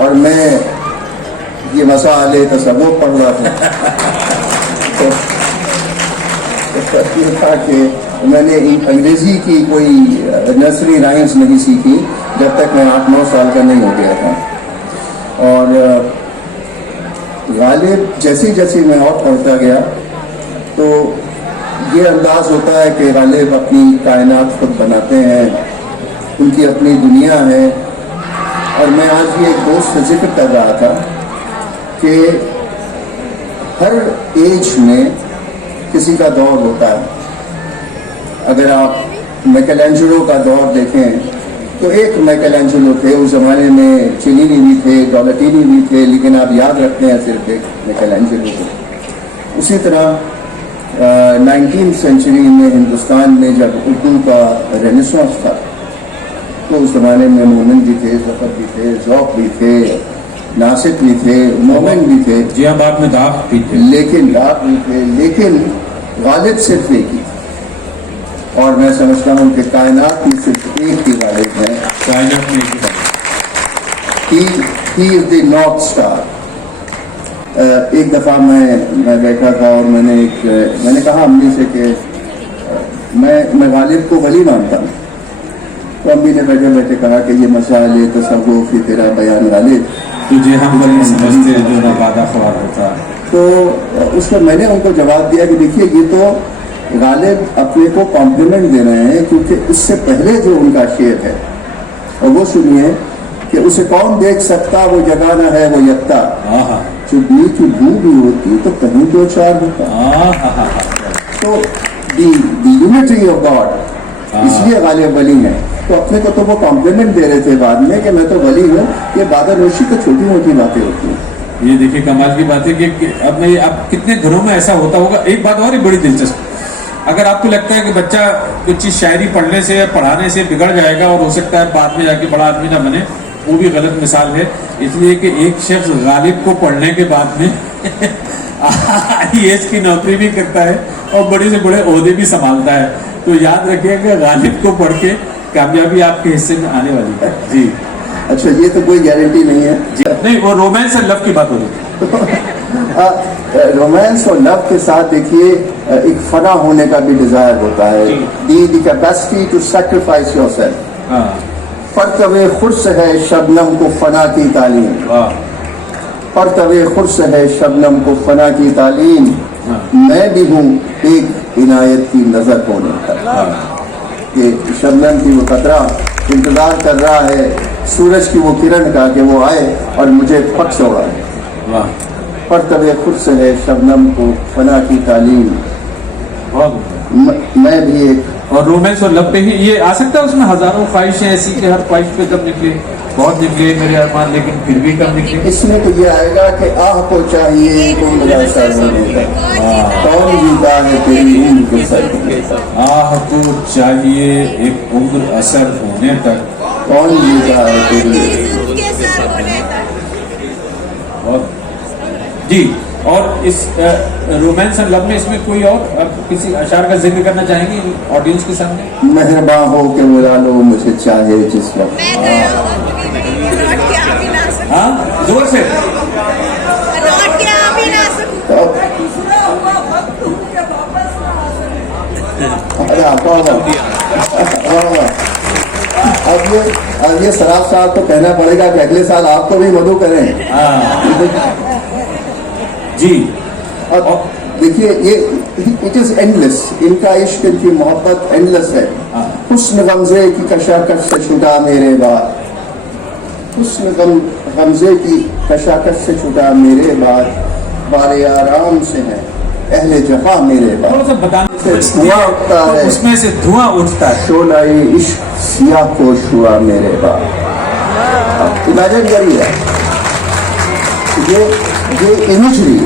اور میں یہ مسائل تصوف پڑھ رہا تھا. یہ تھا کہ میں نے انگریزی کی کوئی نرسری رائمس نہیں سیکھی جب تک میں 8-9 سال کا نہیں ہو گیا تھا. اور غالب جیسے جیسے میں اور پڑھتا گیا تو یہ انداز ہوتا ہے کہ غالب اپنی کائنات خود بناتے ہیں, ان کی اپنی دنیا ہے. اور میں آج بھی ایک دوست سے ذکر کر رہا تھا کہ ہر ایج میں کسی کا دور ہوتا ہے. اگر آپ مائیکل کا دور دیکھیں تو ایک مائیکل تھے اس زمانے میں, چلینی بھی تھے, ڈولٹینی بھی تھے, لیکن آپ یاد رکھتے ہیں صرف ایک مائیکل کو. اسی طرح 19 سینچری میں ہندوستان میں جب اردو کا رینیسانس تھا تو اس زمانے میں مومن بھی تھے, ظفر بھی تھے, ذوق بھی تھے, ناصر بھی تھے, مومن بھی تھے, جی ہاں بعد میں داغ بھی تھے, لیکن غالب صرف ایک ہی. اور میں سمجھتا ہوں کہ کائنات میں صرف ایک ہی غالب ہے. کائنات میں ہی از دی نارتھ اسٹار. ایک دفعہ میں بیٹھا تھا اور میں نے کہا امی سے کہ میں غالب کو ولی مانتا ہوں. تو امی نے بیٹھے بیٹھے کہا کہ یہ مسائل تصوف تیرا بیان غالب تجھے ہم ولی سمجھتے ہیں جو نبادہ خوار ہوتا. تو اس پر میں نے ان کو جواب دیا کہ دیکھیے یہ تو غالب اپنے کو کمپلیمنٹ دے رہے ہیں, کیونکہ اس سے پہلے جو ان کا شعر ہے اور وہ سنیے کہ اسے کون دیکھ سکتا وہ جگہ نہ ہے وہ یکتا, چپ نیچ بو بھی ہوتی تو کہیں 2-4 ہوتا. تو دی یونٹی آف گاڈ, اس لیے غالب ولی ہیں. تو اپنے کو تو وہ کمپلیمنٹ دے رہے تھے بعد میں کہ میں تو ولی ہوں. یہ بادر نوشی تو چھوٹی موٹی باتیں ہوتی ہیں. یہ دیکھیے کمال کی بات ہے کہ اب کتنے گھروں میں ایسا ہوتا ہوگا. ایک بات اور ہی بڑی دلچسپ, اگر آپ کو لگتا ہے کہ بچہ کچھ چیز شاعری پڑھنے سے یا پڑھانے سے بگڑ جائے گا اور ہو سکتا ہے بعد میں جا کے بڑا آدمی نہ بنے, وہ بھی غلط مثال ہے. اس لیے کہ ایک شخص غالب کو پڑھنے کے بعد میں IAS کی نوکری بھی کرتا ہے اور بڑے سے بڑے عہدے بھی سنبھالتا ہے. تو یاد رکھیے کہ غالب کو پڑھ کے کامیابی آپ کے حصے میں آنے والی ہے. جی اچھا, یہ تو کوئی گارنٹی نہیں ہے. نہیں, وہ رومانس اینڈ لو کی بات ہو رہی ہے. رومانس اور لو کے ساتھ دیکھیے ایک فنا ہونے کا بھی ڈیزائر ہوتا ہے. The capacity to sacrifice yourself. پرتو خرس ہے شبنم کو فنا کی تعلیم. پرتو خرس ہے شبنم کو فنا کی تعلیم. میں بھی ہوں ایک عنایت کی نظر ہونے کا. کہ شبنم کی وہ قطرہ انتظار کر رہا ہے سورج کی وہ کرن کا کہ وہ آئے اور مجھے پک سے اڑائے. پرتو خرس ہے شبنم کو فنا کی تعلیم. میں بھی ایک. اور رومانس اور لو پہ ہی یہ آ سکتا ہے, اس میں ہزاروں خواہشیں ایسی کہ ہر خواہش پہ کب نکلے, بہت نکلے میرے ارمان لیکن پھر بھی کب نکلے. اس میں تو یہ آئے گا کہ آہ کو چاہیے عمر اثر ہونے کا, کون جیتا ہے تیری عمر کو سر. آہ کو چاہیے ایک عمر اثر ہونے تک, کون جیتا ہے تیری. جی. اور اس رومانس اینڈ لو میں اس میں کوئی اور کسی اشعار کا ذکر کرنا چاہیں گے آڈینس کے سامنے؟ مہرباں ہو کہ بلا لو مجھے چاہے جس وقت. ہاں زور سے. اب یہ سراف صاحب کو کہنا پڑے گا کہ اگلے سال آپ کو بھی مدعو کریں. جی. اور دیکھیے یہ اٹ از اینڈلیس. ان کا عشق, ان کی محبت اینڈلیس ہے. حسن غمزے کی کشاکش سے چھٹا میرے بعد, حسن غمزے کی کشاکش سے چھٹا میرے بعد, بارے آرام سے ہے اہل جفا میرے بعد. دھواں اٹھتا ہے اس میں سے دھواں اٹھتا ہے, شعلہ عشق سیاہ پوش ہوا میرے بعد. امیجن کریے یہ امیجری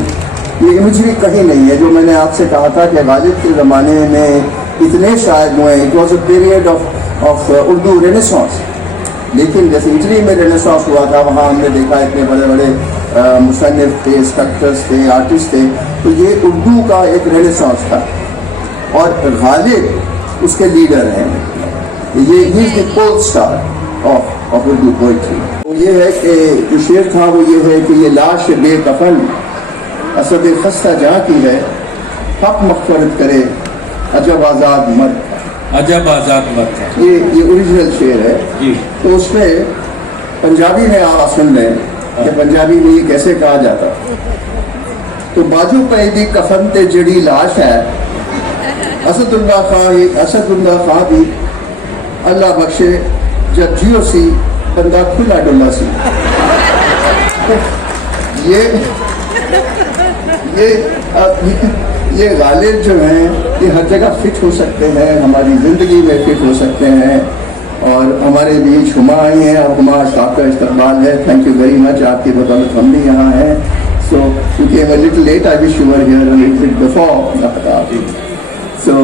کہیں نہیں ہے. جو میں نے آپ سے کہا تھا کہ غالب کے زمانے میں اتنے شاعر ہوئے, it was a period of Urdu Renaissance. لیکن جیسے اٹلی میں رینیسانس ہوا تھا, وہاں ہم نے دیکھا اتنے بڑے بڑے مصنف تھے, اسکلپٹرس تھے, آرٹسٹ تھے. تو یہ اردو کا ایک رینیسانس تھا اور غالب اس کے لیڈر ہیں. یہ pole star of of Urdu poetry. वो ये है कि जो शेर था वो ये है कि ये लाश बेकफन असद खस्ता जहाँ की है, हक मग़फ़िरत करे अजब आज़ाद मर्द। अजब आज़ाद मर्द है, ये ओरिजिनल शेर है जी। तो उसमें पंजाबी में आप सुन लें कि पंजाबी में ये कैसे कहा जाता। तो बाजू पे दी कफन ते जड़ी लाश है, असदुल्ला खां भी अल्लाह बख्शे जब जियो सी बंदा खुला डुल्ला सी। ये गालिब जो हैं ये हर जगह फिट हो सकते हैं, हमारी ज़िंदगी में फिट हो सकते हैं। और हमारे बीच हुमा आई हैं और हुमा साहब का इस्तकबाल है। थैंक यू वेरी मच, आपकी बदौलत हम भी यहाँ हैं। So you came a little late, I wish you were here a little before. So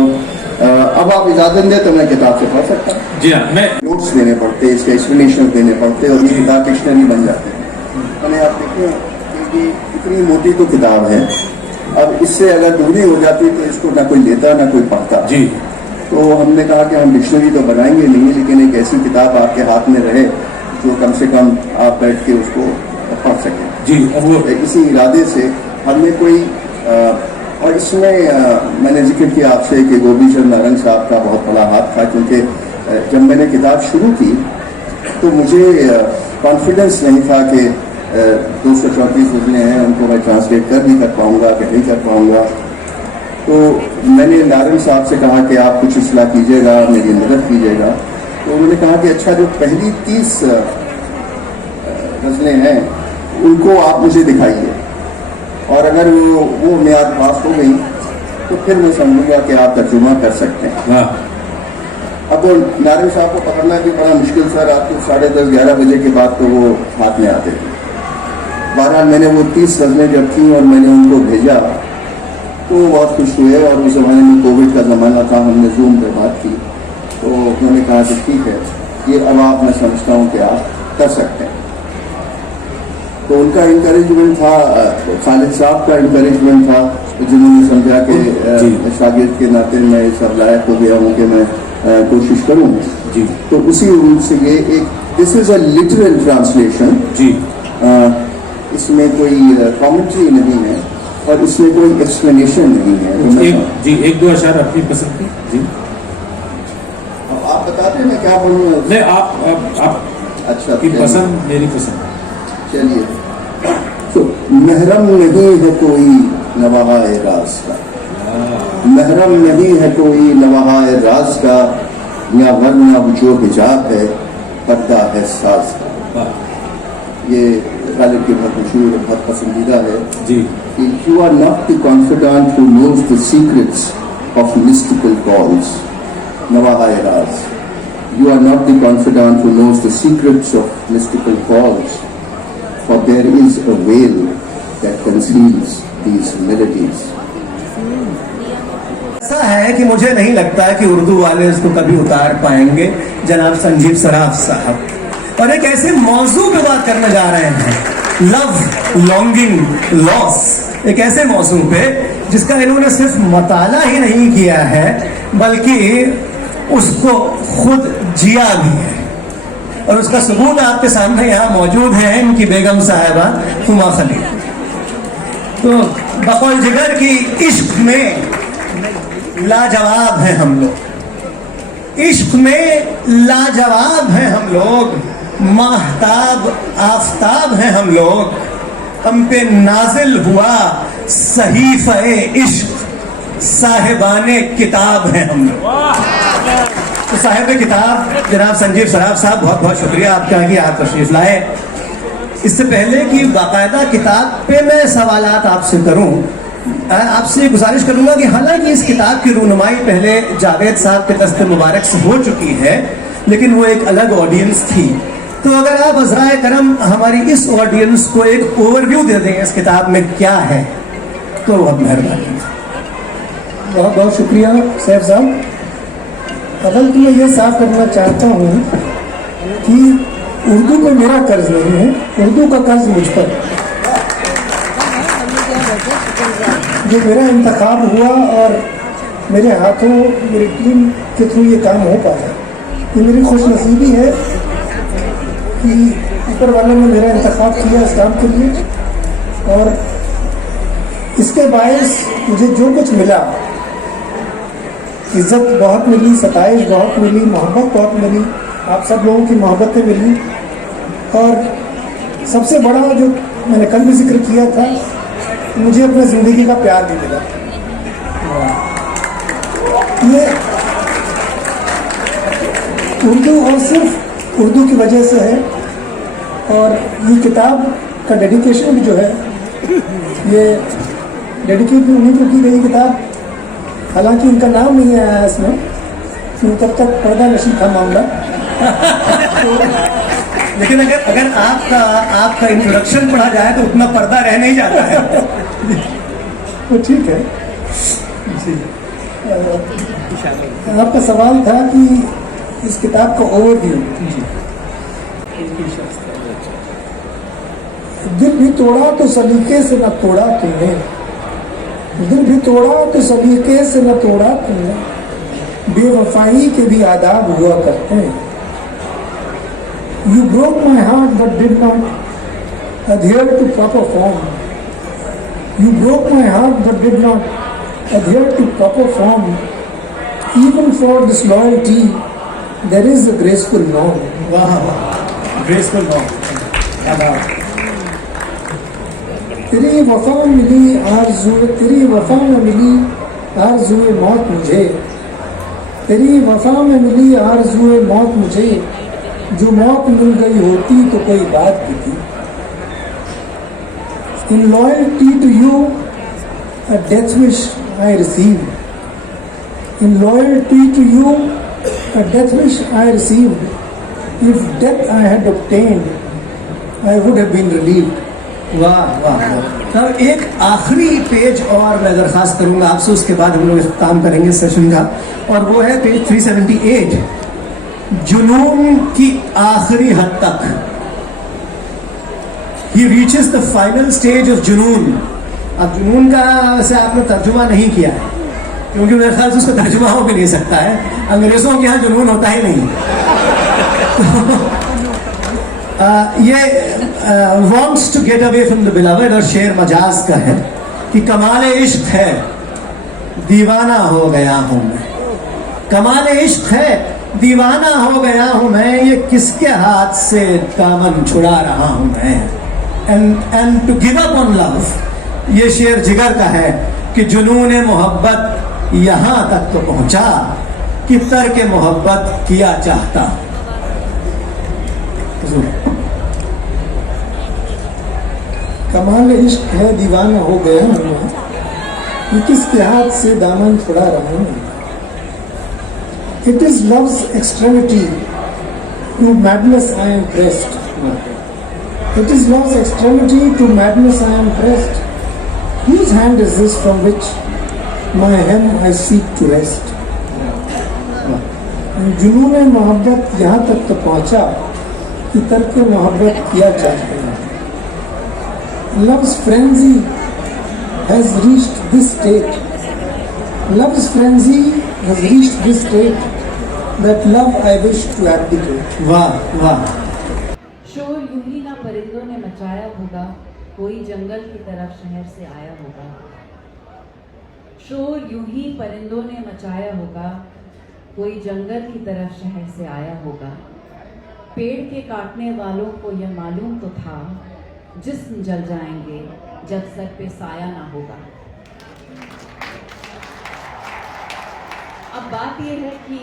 अब आप इजाज़त दें तो मैं किताब से पढ़ सकता हूँ। जी हाँ, मैं नोट्स देने पड़ते, इसके एक्सप्लेनेशन देने पड़ते और ये किताब डिक्शनरी बन जाती है। मैंने आप देखें कि इतनी मोटी तो किताब है, अब इससे अगर दूरी हो जाती तो इसको ना कोई लेता ना कोई पढ़ता जी। तो हमने कहा कि हम डिक्शनरी तो बनाएंगे नहीं, लेकिन एक ऐसी किताब आपके हाथ में रहे जो कम से कम आप बैठ के उसको पढ़ सकें जी। वो इसी इरादे से हमने कोई और इसमें मैंने जिक्र किया आपसे कि गोभी चंद नारंग साहब का बहुत बड़ा हाथ था, क्योंकि जब मैंने किताब शुरू की तो मुझे कॉन्फिडेंस नहीं था कि 234 गज़लें हैं उनको मैं ट्रांसलेट कर भी कर पाऊँगा कि नहीं कर पाऊँगा। तो मैंने नारंग साहब से कहा कि आप कुछ इस्लाह कीजिएगा, मेरी मदद कीजिएगा। तो उन्होंने कहा कि अच्छा जो पहली 30 गज़लें हैं उनको आप मुझे दिखाइए, और अगर वो मियाद पास हो गई तो फिर मैं समझूंगा कि आप तर्जुमा कर सकते हैं। हाँ। अब वो नारंग साहब को पकड़ना भी बड़ा मुश्किल था, रात को 10:30-11 बजे के बाद तो वो हाथ में आते थे। बहरहाल मैंने वो 30 गज़लें जब थी और मैंने उनको भेजा तो बहुत खुश हुए। और उस ज़माने में कोविड का ज़माना था, हमने जूम पर बात की तो उन्होंने कहा कि ठीक है, ये अब आप मैं समझता हूँ कि आप कर सकते हैं। तो उनका इंकरेजमेंट था, खालिद साहब का इंकरेजमेंट था, जिन्होंने समझा कि शागिर्द के नाते मैं इस अब लायक हो गया हूँ कि मैं कोशिश करूँ जी। तो उसी उम्र से ये एक this is a literal translation जी। इसमें कोई कमेंट्री नहीं है और इसमें कोई एक्सप्लेनेशन नहीं है। जी, एक दो अशार अपनी पसंद की जी। आप बताते मैं क्या बोलूँ? नहीं, आप अच्छा की पसंद मेरी पसंद। चलिए, तो महरम नहीं है कोई नवाए राज का, महरम नहीं है कोई नवाए राज का, या वरना जो हिजाब है पर्दा है साज का। ये गालिब की बहुत मशहूर बहुत पसंदीदा है जी। कि you are not the confidant who knows the secrets of mystical calls, नवाए राज। You are not the confidant who knows the secrets of mystical calls, for there is a veil that conceals these melodies. ऐसा है कि मुझे नहीं लगता कि उर्दू वाले इसको कभी उतार पाएंगे जनाब संजीव सराफ साहब, और एक ऐसे मौजू पे बात करने जा रहे हैं, लव, लॉन्गिंग, लॉस, एक ऐसे मौजू पे जिसका इन्होंने सिर्फ मताला ही नहीं किया है बल्कि उसको खुद जिया भी है। और उसका सबूत आपके सामने यहाँ मौजूद है, इनकी बेगम साहिबा हुमा खलील। तो बकौल जिगर की इश्क में लाजवाब हैं हम लोग, इश्क में लाजवाब हैं हम लोग, माहताब आफताब हैं हम लोग, हम पे नाजिल हुआ सहीफ़े इश्क, साहिबाने किताब हैं हम लोग। तो साहिब किताब जनाब संजीव सराफ साहब, बहुत बहुत शुक्रिया आपका कि आप तशरीफ लाए। इससे पहले कि बाकायदा किताब पे मैं सवालात आपसे करूं, आपसे गुजारिश करूंगा कि हालांकि इस किताब की रूनुमाई पहले जावेद साहब के दस्ते मुबारक से हो चुकी है, लेकिन वो एक अलग ऑडियंस थी। तो अगर आप अज़राए करम हमारी इस ऑडियंस को एक ओवरव्यू दे दें इस किताब में क्या है तो बहुत मेहरबानी। बहुत बहुत शुक्रिया सैफ साहब। अव्वल तो मैं ये साफ करना चाहता हूँ कि उर्दू पे मेरा कर्ज नहीं है, उर्दू का कर्ज मुझ पर। जो मेरा इंतखाब हुआ और मेरे हाथों मेरी टीम के थ्रू ये काम हो पाया, ये मेरी खुश नसीबी है। कि ऊपर वाले ने मेरा इंतखाब किया इस काम के लिए, और इसके बायस मुझे जो कुछ मिला, इज्जत बहुत मिली, सताइश बहुत मिली, मोहब्बत बहुत मिली, आप सब लोगों की मोहब्बतें मिली, और सबसे बड़ा जो मैंने कल भी जिक्र किया था, मुझे अपने ज़िंदगी का प्यार भी मिला। ये उर्दू और सिर्फ उर्दू की वजह से है, और ये किताब का डेडिकेशन भी जो है, ये डेडिकेट भी उन्हीं को की गई किताब, हालांकि इनका नाम नहीं आया इसमें, क्योंकि तब तक पर्दा नशी था मामला। लेकिन अगर आपका इंट्रोडक्शन पढ़ा जाए तो उतना पर्दा रह नहीं जाता है। तो ठीक है जी। आपका सवाल था कि इस किताब का ओवरव्यू। दिल भी तोड़ा तो सलीके से न तोड़ा तूने, दिल भी तोड़ा तो सलीके से न तोड़ा तूने, बेवफाई के भी आदाब हुआ करते हैं। You broke my heart but did not adhere to proper form. You broke my heart but did not adhere to proper form. Even for disloyalty, there is a graceful norm. वाह वाह, ग्रेसफुल नॉर्म। तेरी वफा मिली आरज़ू, तेरी वफा में मिली आरज़ूए मौत मुझे, तेरी वफा में मिली आरज़ूए मौत मुझे, जो मौत मिल गई होती तो कोई बात भी थी। In loyalty to you, a death wish I received. In loyalty to you, a death wish I received. If death I had obtained, I would have been relieved. वाह वाह। सर एक आखिरी पेज और मैं दरखास्त करूंगा आपसे, उसके बाद हम लोग इख्तिताम करेंगे सेशन का, और वो है पेज 378, जुनून की आखिरी हद तक। He reaches the final stage of जुनून। अब जुनून का से आपने तर्जुमा नहीं किया है, क्योंकि मेरे ख्याल से उसका तर्जुमा हो भी नहीं सकता है, अंग्रेजों के यहाँ जुनून होता ही नहीं। ये wants to get away from the beloved, और शेर मजाज का है कि कमाल इश्क है दीवाना हो गया हूँ मैं, कमाल इश्क है दीवाना हो गया हूँ मैं, ये किसके हाथ से दामन छुड़ा रहा हूँ मैं। And to give up on love, ये शेर जिगर का है कि जुनून मोहब्बत यहाँ तक तो पहुँचा कि तर्क मोहब्बत किया चाहता। कमाल इश्क है दीवाना हो गया हूँ मैं, ये किसके हाथ से दामन छुड़ा रहा हूँ। It is love's extremity to madness I am pressed. It is love's extremity to madness I am pressed. Whose hand is this from which my hem I seek to rest? जुनून मोहब्बत यहाँ तक तो पहुँचा कि तर्क मोहब्बत किया चाहते हैं। Love's frenzy has reached this state. Love's frenzy has reached this state that love I wish to abdicate. वाह वाह। शोर यूं ही ना परिंदों ने मचाया होगा, कोई जंगल की तरफ शहर से आया होगा। शोर यूं ही परिंदों ने मचाया होगा, कोई जंगल की तरफ शहर से आया होगा। पेड़ के काटने वालों को यह मालूम तो था, जिस्म जल जाएंगे जब सर पे साया ना होगा। अब बात यह है कि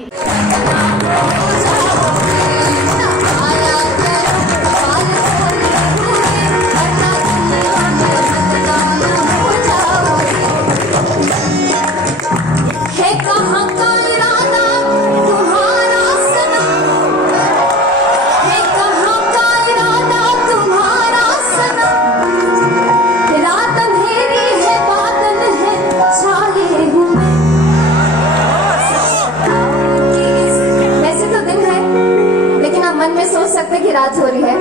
की रात हो रही है।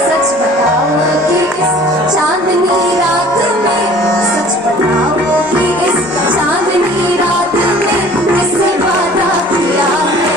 सच बताओ कि इस चांदनी रात में, सच बताओ कि इस चांदनी रात में किसने वादा किया है।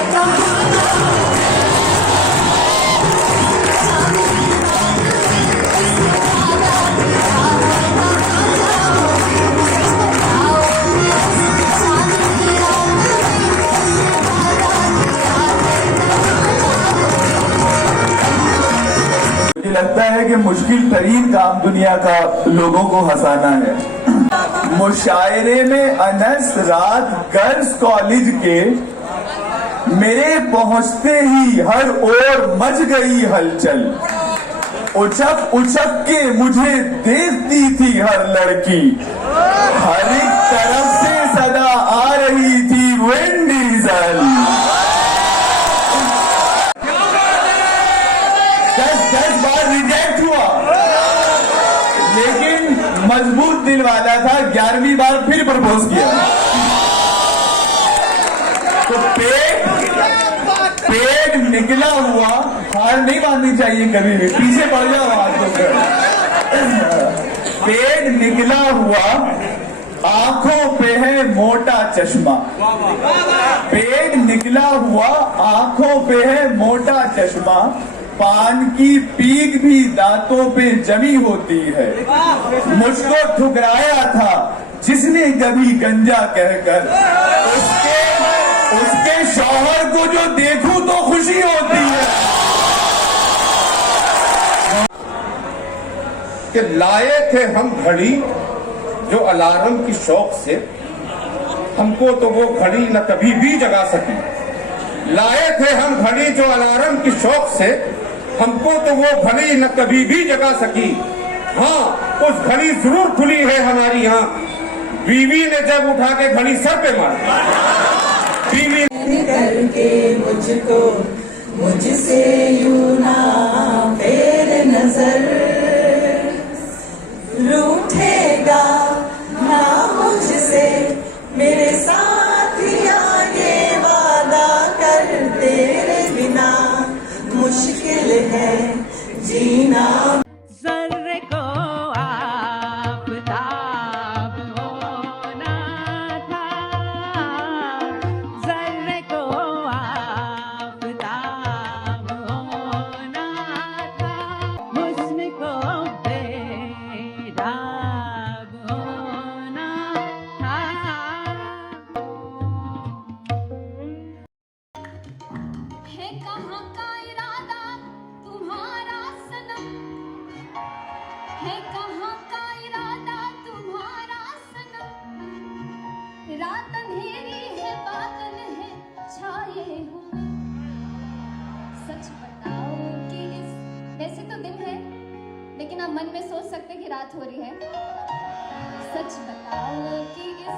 लगता है कि मुश्किल तरीन काम दुनिया का लोगों को हंसाना है। मुशायरे में अनस रात गर्ल्स कॉलेज के मेरे पहुंचते ही हर ओर मच गई हलचल। उछक उछक के मुझे देखती थी हर लड़की, हर एक तरफ से सदा आ रही थी विंड डीजल। 10 बार रिजेक्ट हुआ, लेकिन मजबूत दिल वाला था, 11वीं बार फिर प्रपोज किया। तो पेट निकला हुआ, हार नहीं माननी चाहिए कभी भी, पीछे पड़ जाओ हाथ को। पेट निकला हुआ, आंखों पे है मोटा चश्मा। पेट निकला हुआ, आंखों पे है मोटा चश्मा। पान की पीक भी दांतों पे जमी होती है। मुझको ठुकराया था जिसने कभी गंजा कहकर, उसके शौहर को जो देखूं तो खुशी होती है। कि लाए थे हम घड़ी जो अलार्म की शौक से, हमको तो वो घड़ी न कभी भी जगा सकी। लाए थे हम घड़ी जो अलार्म की शौक से, हमको तो वो घड़ी न कभी भी जगा सकी। हाँ, उस घड़ी जरूर खुली है हमारी आंख, बीवी ने जब उठा के घड़ी सर पे मारी। बीवी करके मुझको मुझसे यूं ना फेर नजर, रूठेगा ना मुझसे मेरे साथिया, ये वादा कर तेरे बिना मुश्किल है जीना। ज़र्रे को आफ़ताब होना था, ज़र्रे को आफ़ताब होना था, हुस्न को बेदाग होना था। है कहाँ का इरादा तुम्हारा सनम, है कहाँ का इरादा तुम्हारा सनम। रात अंधेरी है, बादल है छाए हुए, सच बताओ कि इस, वैसे तो दिन है लेकिन आप मन में सोच सकते कि रात हो रही है। सच बताओ कि इस